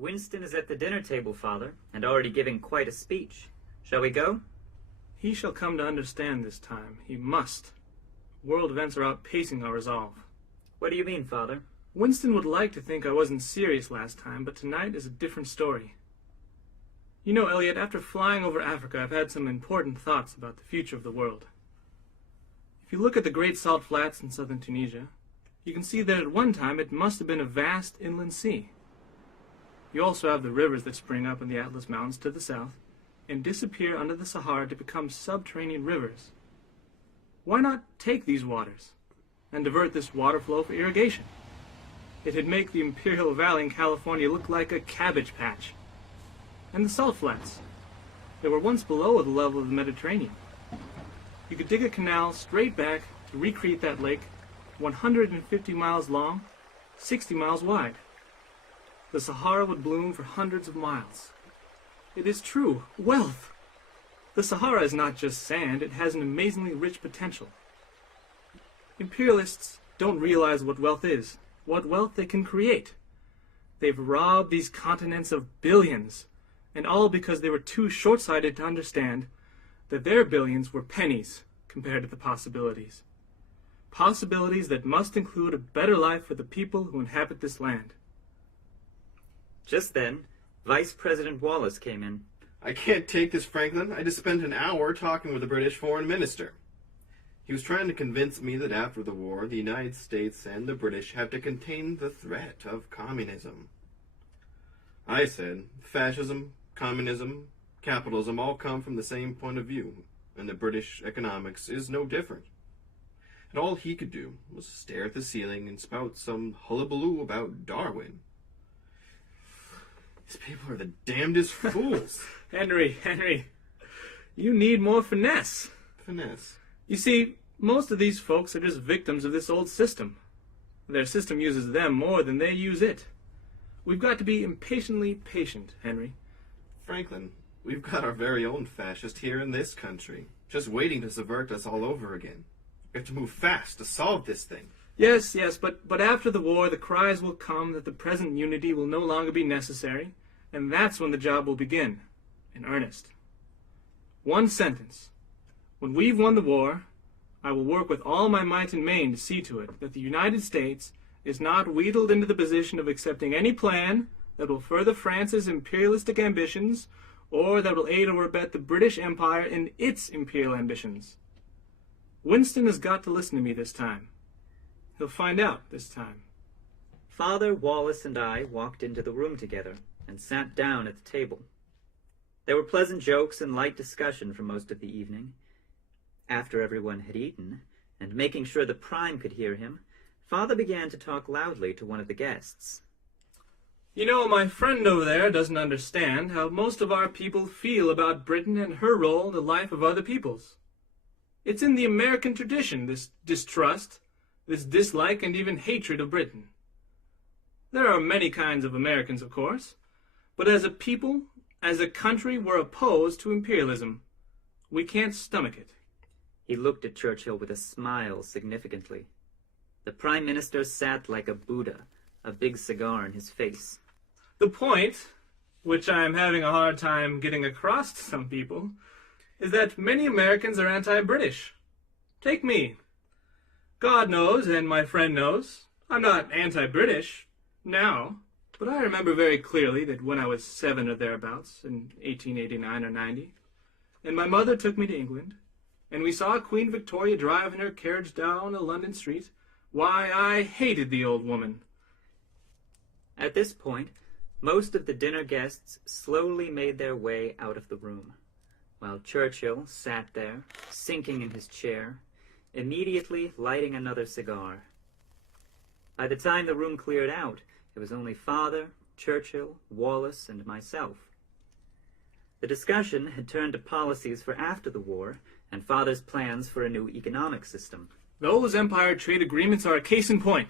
Winston is at the dinner table, Father, and already giving quite a speech. Shall we go? He shall come to understand this time. He must. World events are outpacing our resolve. What do you mean, Father? Winston would like to think I wasn't serious last time, but tonight is a different story. You know, Elliot, after flying over Africa, I've had some important thoughts about the future of the world. If you look at the Great Salt Flats in southern Tunisia, you can see that at one time it must have been a vast inland sea. You also have the rivers that spring up in the Atlas Mountains to the south and disappear under the Sahara to become subterranean rivers. Why not take these waters and divert this water flow for irrigation? It'd make the Imperial Valley in California look like a cabbage patch. And the salt flats. They were once below the level of the Mediterranean. You could dig a canal straight back to recreate that lake, 150 miles long, 60 miles wide. The Sahara would bloom for hundreds of miles. It is true, wealth. The Sahara is not just sand, it has an amazingly rich potential. Imperialists don't realize what wealth is, what wealth they can create. They've robbed these continents of billions, and all because they were too short-sighted to understand that their billions were pennies compared to the possibilities. Possibilities that must include a better life for the people who inhabit this land. Just then, Vice President Wallace came in. I can't take this, Franklin. I just spent an hour talking with the British Foreign Minister. He was trying to convince me that after the war, the United States and the British have to contain the threat of communism. I said, fascism, communism, capitalism all come from the same point of view, and the British economics is no different. And all he could do was stare at the ceiling and spout some hullabaloo about Darwin. These people are the damnedest fools. Henry, you need more finesse. Finesse? You see, most of these folks are just victims of this old system. Their system uses them more than they use it. We've got to be impatiently patient, Henry. Franklin, we've got our very own fascist here in this country, just waiting to subvert us all over again. We have to move fast to solve this thing. Yes, but after the war, the cries will come that the present unity will no longer be necessary, and that's when the job will begin, in earnest. One sentence. When we've won the war, I will work with all my might and main to see to it that the United States is not wheedled into the position of accepting any plan that will further France's imperialistic ambitions or that will aid or abet the British Empire in its imperial ambitions. Winston has got to listen to me this time. He'll find out this time. Father, Wallace, and I walked into the room together and sat down at the table. There were pleasant jokes and light discussion for most of the evening. After everyone had eaten, and making sure the Prime could hear him, Father began to talk loudly to one of the guests. You know, my friend over there doesn't understand how most of our people feel about Britain and her role in the life of other peoples. It's in the American tradition, this distrust, this dislike and even hatred of Britain. There are many kinds of Americans, of course, but as a people, as a country, we're opposed to imperialism. We can't stomach it. He looked at Churchill with a smile significantly. The Prime Minister sat like a Buddha, a big cigar in his face. The point, which I'm having a hard time getting across to some people, is that many Americans are anti-British. Take me. God knows, and my friend knows, I'm not anti-British now, but I remember very clearly that when I was 7 or thereabouts, in 1889 or 90, and my mother took me to England, and we saw Queen Victoria driving her carriage down a London street, why, I hated the old woman. At this point, most of the dinner guests slowly made their way out of the room, while Churchill sat there, sinking in his chair, immediately lighting another cigar. By the time the room cleared out, it was only Father, Churchill, Wallace, and myself. The discussion had turned to policies for after the war, and Father's plans for a new economic system. Those empire trade agreements are a case in point.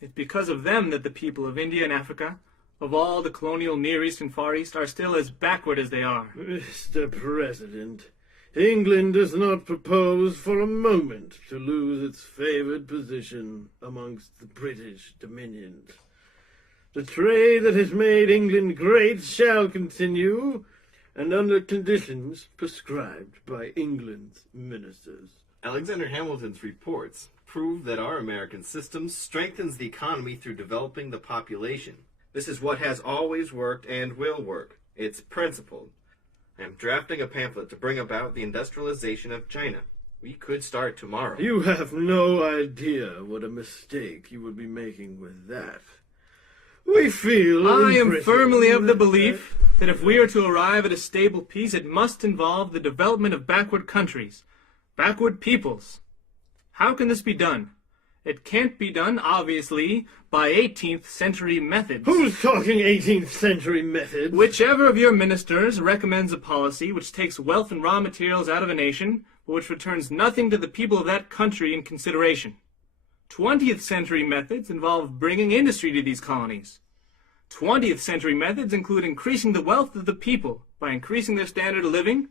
It's because of them that the people of India and Africa, of all the colonial Near East and Far East, are still as backward as they are. Mr. President, England does not propose for a moment to lose its favored position amongst the British dominions. The trade that has made England great shall continue, and under conditions prescribed by England's ministers. Alexander Hamilton's reports prove that our American system strengthens the economy through developing the population. This is what has always worked and will work. It's principled. I am drafting a pamphlet to bring about the industrialization of China. We could start tomorrow. You have no idea what a mistake you would be making with that. We feel... I am firmly of the belief that if we are to arrive at a stable peace, it must involve the development of backward countries, backward peoples. How can this be done? It can't be done, obviously, by 18th century methods. Who's talking 18th century methods? Whichever of your ministers recommends a policy which takes wealth and raw materials out of a nation, but which returns nothing to the people of that country in consideration. 20th century methods involve bringing industry to these colonies. 20th century methods include increasing the wealth of the people by increasing their standard of living,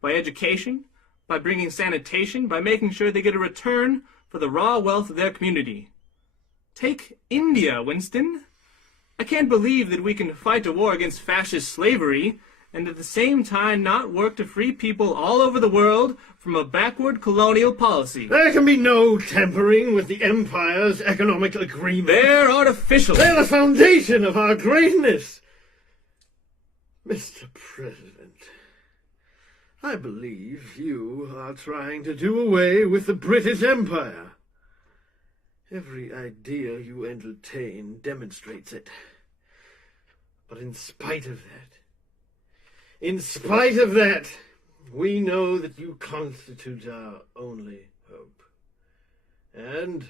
by education, by bringing sanitation, by making sure they get a return for the raw wealth of their community. Take India, Winston. I can't believe that we can fight a war against fascist slavery and at the same time not work to free people all over the world from a backward colonial policy. There can be no tampering with the Empire's economic agreement. They're artificial. They're the foundation of our greatness. Mr. President, I believe you are trying to do away with the British Empire. Every idea you entertain demonstrates it. But in spite of that, we know that you constitute our only hope. And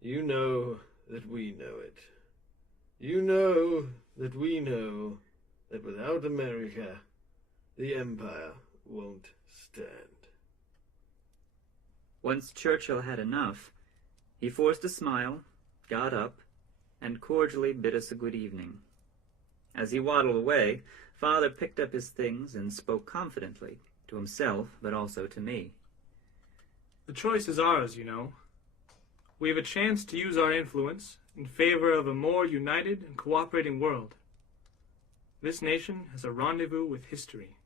you know that we know it. You know that we know that without America, the Empire won't stand. Once Churchill had enough, he forced a smile, got up, and cordially bid us a good evening. As he waddled away, Father picked up his things and spoke confidently, to himself, but also to me. The choice is ours, you know. We have a chance to use our influence in favor of a more united and cooperating world. This nation has a rendezvous with history.